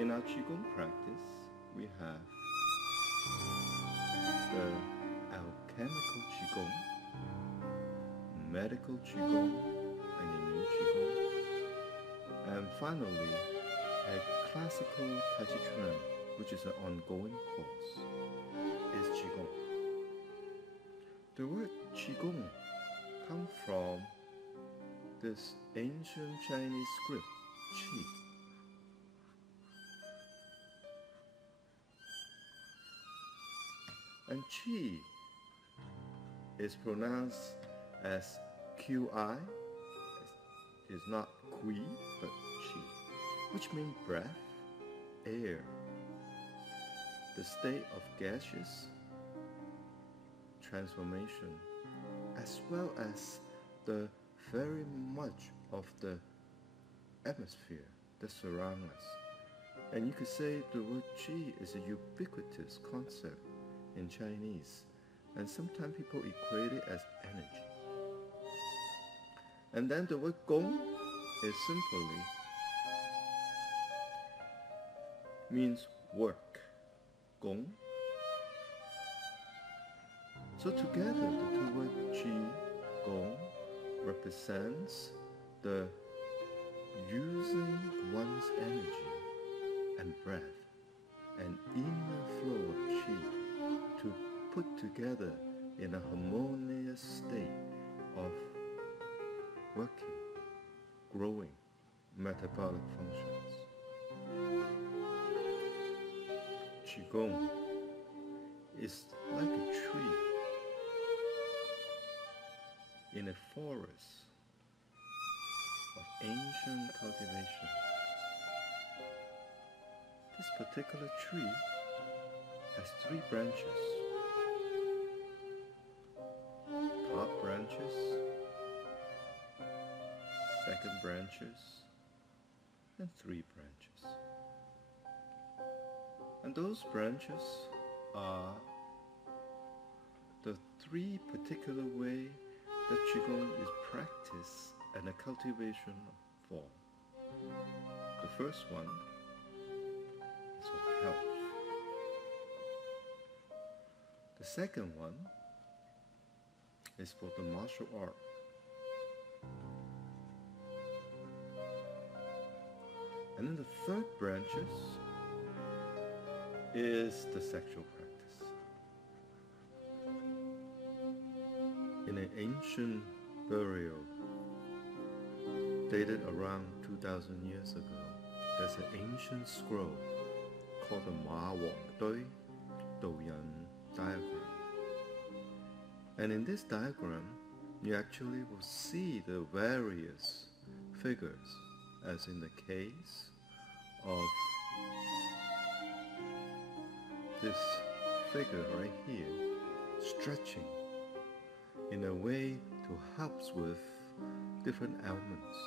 In our Qigong practice, we have the alchemical Qigong, medical Qigong, and immune Qigong, and finally, a classical Tai Chi Chuan, which is an ongoing course, is Qigong. The word Qigong comes from this ancient Chinese script, Qi. And Qi is pronounced as Qi. It's not Qi, but Qi, which means breath, air, the state of gaseous transformation, as well as the very much of the atmosphere that surrounds us. And you could say the word Qi is a ubiquitous concept in Chinese, and sometimes people equate it as energy. And then the word Gong is simply means work, Gong. So together the two words Qi, Gong represents the using one's energy and breath and inner flow of Qi to put together in a harmonious state of working, growing metabolic functions. Qigong is like a tree in a forest of ancient cultivation. This particular tree has 3 branches: top branches, second branches, and 3 branches. And those branches are the 3 particular ways that Qigong is practiced and a cultivation form. The first one is for health. The second one is for the martial art. And then the third branches is the sexual practice. In an ancient burial dated around 2,000 years ago, there's an ancient scroll called the Ma Wang Dui Dou Yan diagram. And in this diagram, you actually will see the various figures, as in the case of this figure right here, stretching in a way to help with different ailments.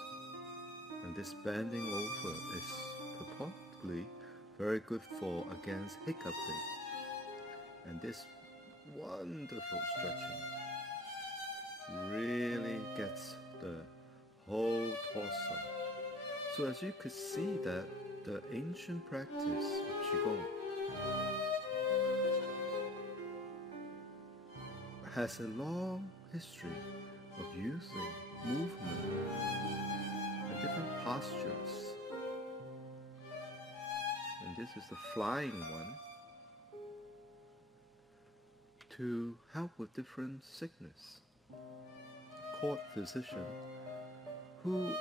And this bending over is purportedly very good for against hiccuping. And this wonderful stretching really gets the whole torso. So as you could see that the ancient practice of Qigong has a long history of using movement and different postures. And this is the flying one, to help with different sickness. Court physician who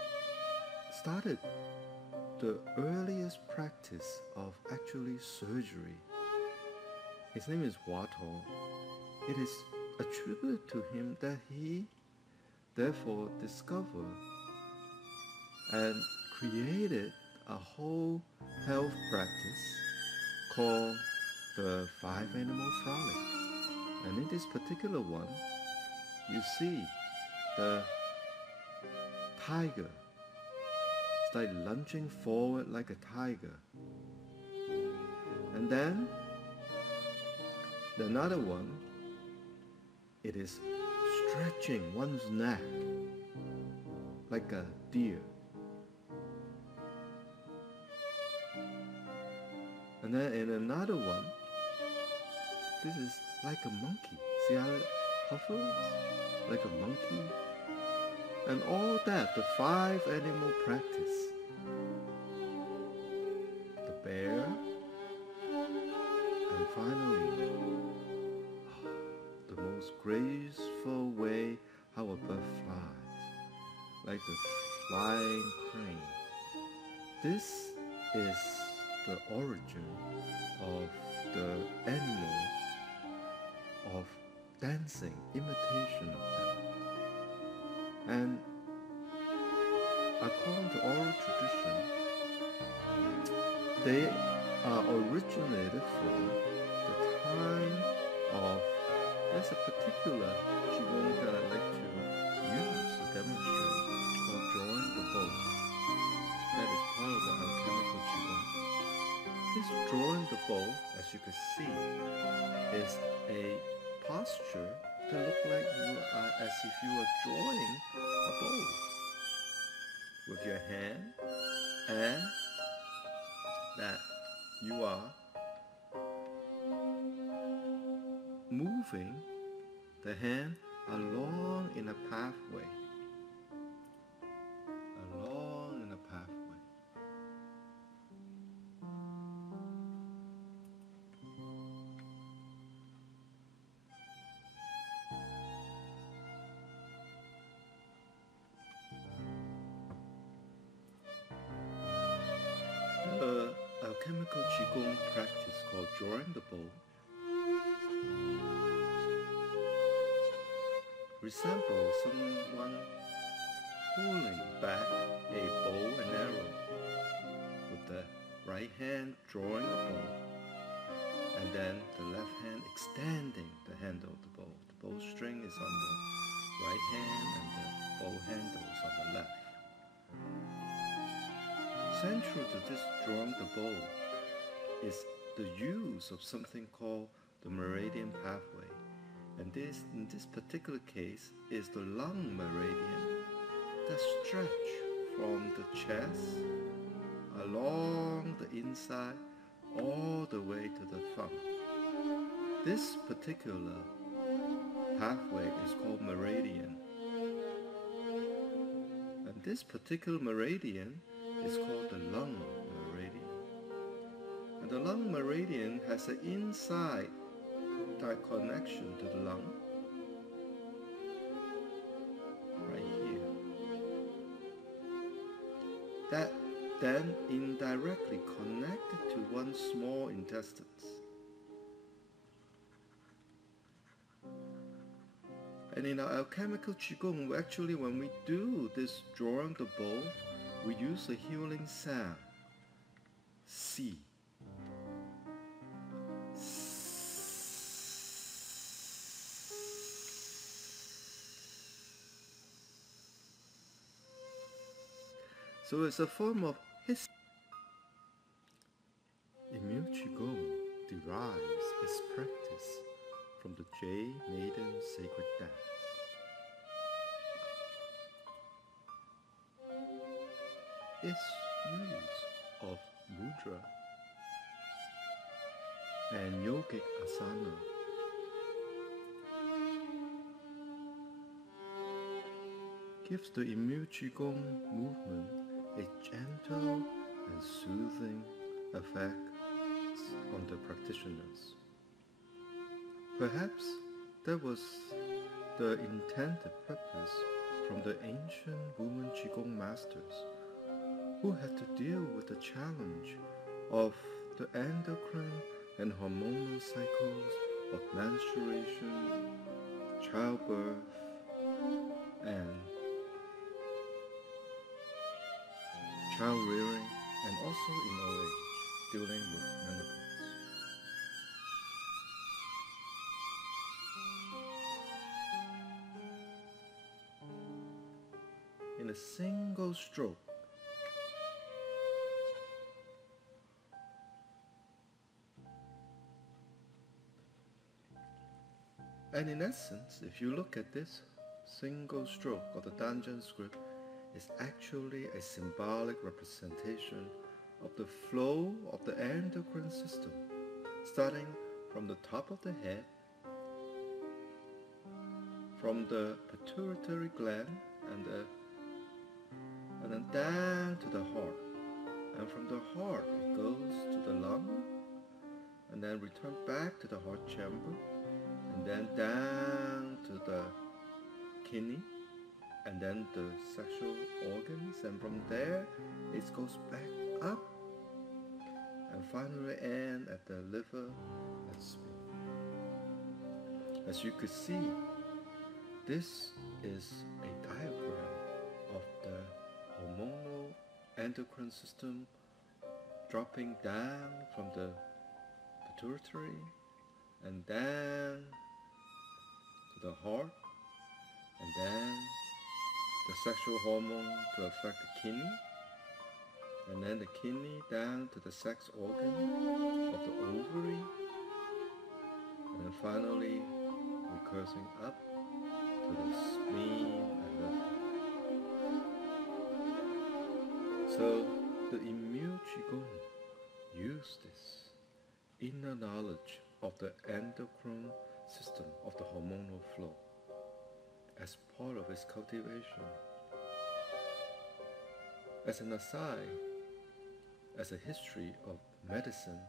started the earliest practice of actually surgery. His name is Wato. It is attributed to him that he therefore discovered and created a whole health practice called the 5-animal frolic. And in this particular one, you see the tiger. It's like lunging forward like a tiger. And then another one, it is stretching one's neck like a deer. And then in another one, this is like a monkey. See how it hovers? Like a monkey. And all that, the 5 animal practice. The bear. And finally, the most graceful way how a bird flies. Like the flying crane. This is the origin of the animal of dancing, imitation of them. And according to oral tradition, they are originated from the time of, there's a particular Qigong that I like to use to demonstrate called drawing the bow. That is part of the alchemical Qigong. This drawing the bow, as you can see, is a posture that looks like you are as if you are drawing a bow with your hand, and that you are moving the hand along in a pathway. Along in a pathway. The alchemical Qigong practice called drawing the bow resembles someone pulling back a bow and arrow with the right hand drawing the bow and then the left hand extending the handle of the bow. The bowstring is on the right hand and the bow handle is on the left. Central to this drawing the bow is the use of something called the meridian pathway. And this, in this particular case, is the lung meridian that stretch from the chest along the inside all the way to the thumb. This particular pathway is called meridian. And this particular meridian is called the lung meridian. And the lung meridian has an inside direct connection to the lung, right here, that then indirectly connected to one small intestine. And in our alchemical Qigong, actually when we do this drawing the bow, we use a healing sound, Si. So it's a form of hiss. Immune Qigong derives its practice from the Jade Maiden sacred dance. Its use of mudra and yogic asana gives the Immune Qigong movement a gentle and soothing effect on the practitioners. Perhaps that was the intended purpose from the ancient women Qigong masters who had to deal with the challenge of the endocrine and hormonal cycles of menstruation, childbirth, and child rearing, and also in old age, dealing with menopause. In a single stroke, and in essence, if you look at this single stroke of the Dantian script, is actually a symbolic representation of the flow of the endocrine system, starting from the top of the head, from the pituitary gland and then down to the heart. And from the heart it goes to the lung, and then return back to the heart chamber, and then down to the kidney, and then the sexual organs, and from there it goes back up and finally end at the liver and spleen. As you could see, this is a diagram of the hormonal endocrine system dropping down from the pituitary and down to the heart, and then the sexual hormone to affect the kidney, and then the kidney down to the sex organ of the ovary, and then finally recursing up to the spleen and liver. So the immune Qigong uses this inner knowledge of the endocrine system of the hormonal flow as part of its cultivation. As an aside, as a history of medicine,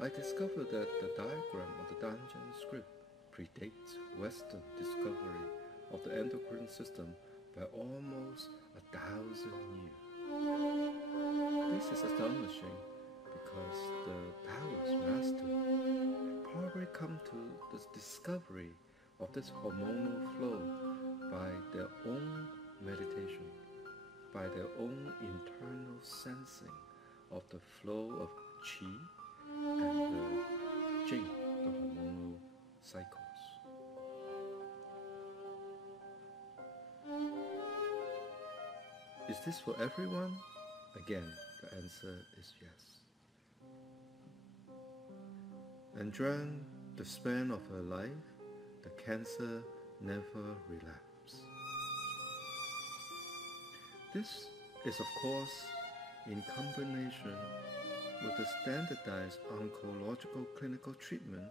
I discovered that the diagram of the Dantao script predates Western discovery of the endocrine system by almost 1,000 years. This is astonishing because the Taoist master probably come to the discovery of this hormonal flow by their own meditation, by their own internal sensing of the flow of Qi and the Jing, the hormonal cycles. Is this for everyone? Again, the answer is yes. And during the span of her life, the cancer never relapsed. This is, of course, in combination with the standardized oncological clinical treatment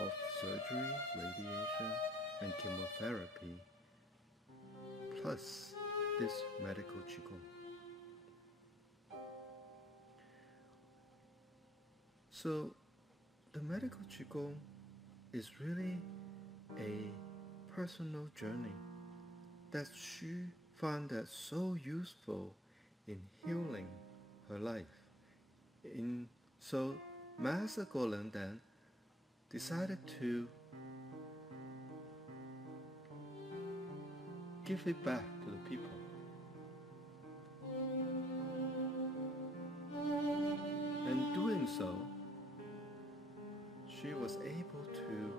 of surgery, radiation, and chemotherapy, plus this medical Qigong. So, the medical Qigong is really a personal journey that she found that so useful in healing her life. So Master Golan then decided to give it back to the people. And doing so, she was able to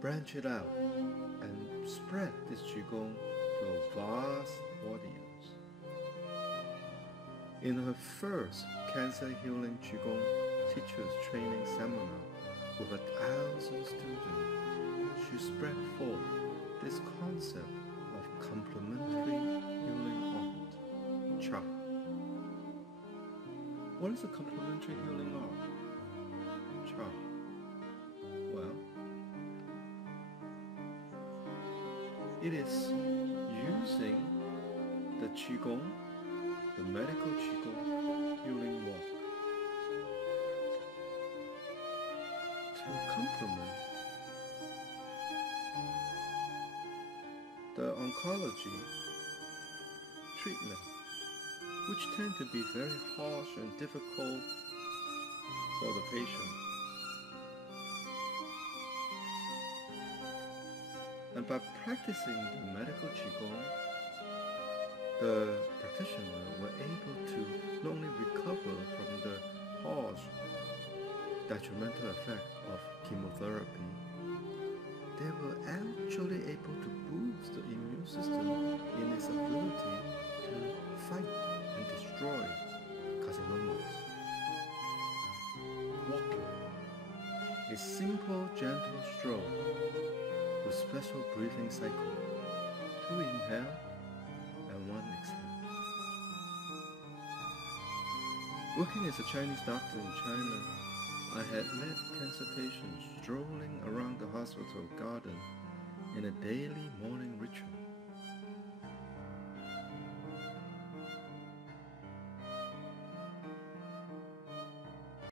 branch it out and spread this Qigong to a vast audience. In her first cancer healing Qigong teachers training seminar with 1,000 students, she spread forth this concept of complementary healing art, Cha. What is a complementary healing art? Cha. Well, it is using the Qigong, the medical Qigong healing walk, to complement the oncology treatment, which tend to be very harsh and difficult for the patient. And by practicing the medical Qigong, the practitioner were able to not only recover from the harsh, detrimental effect of chemotherapy, they were actually able to boost the immune system in its ability to fight and destroy carcinomas. Walking, a simple, gentle stroll with special breathing cycle, 2 inhale and 1 exhale. Working as a Chinese doctor in China, I had led cancer patients strolling around the hospital garden in a daily morning ritual.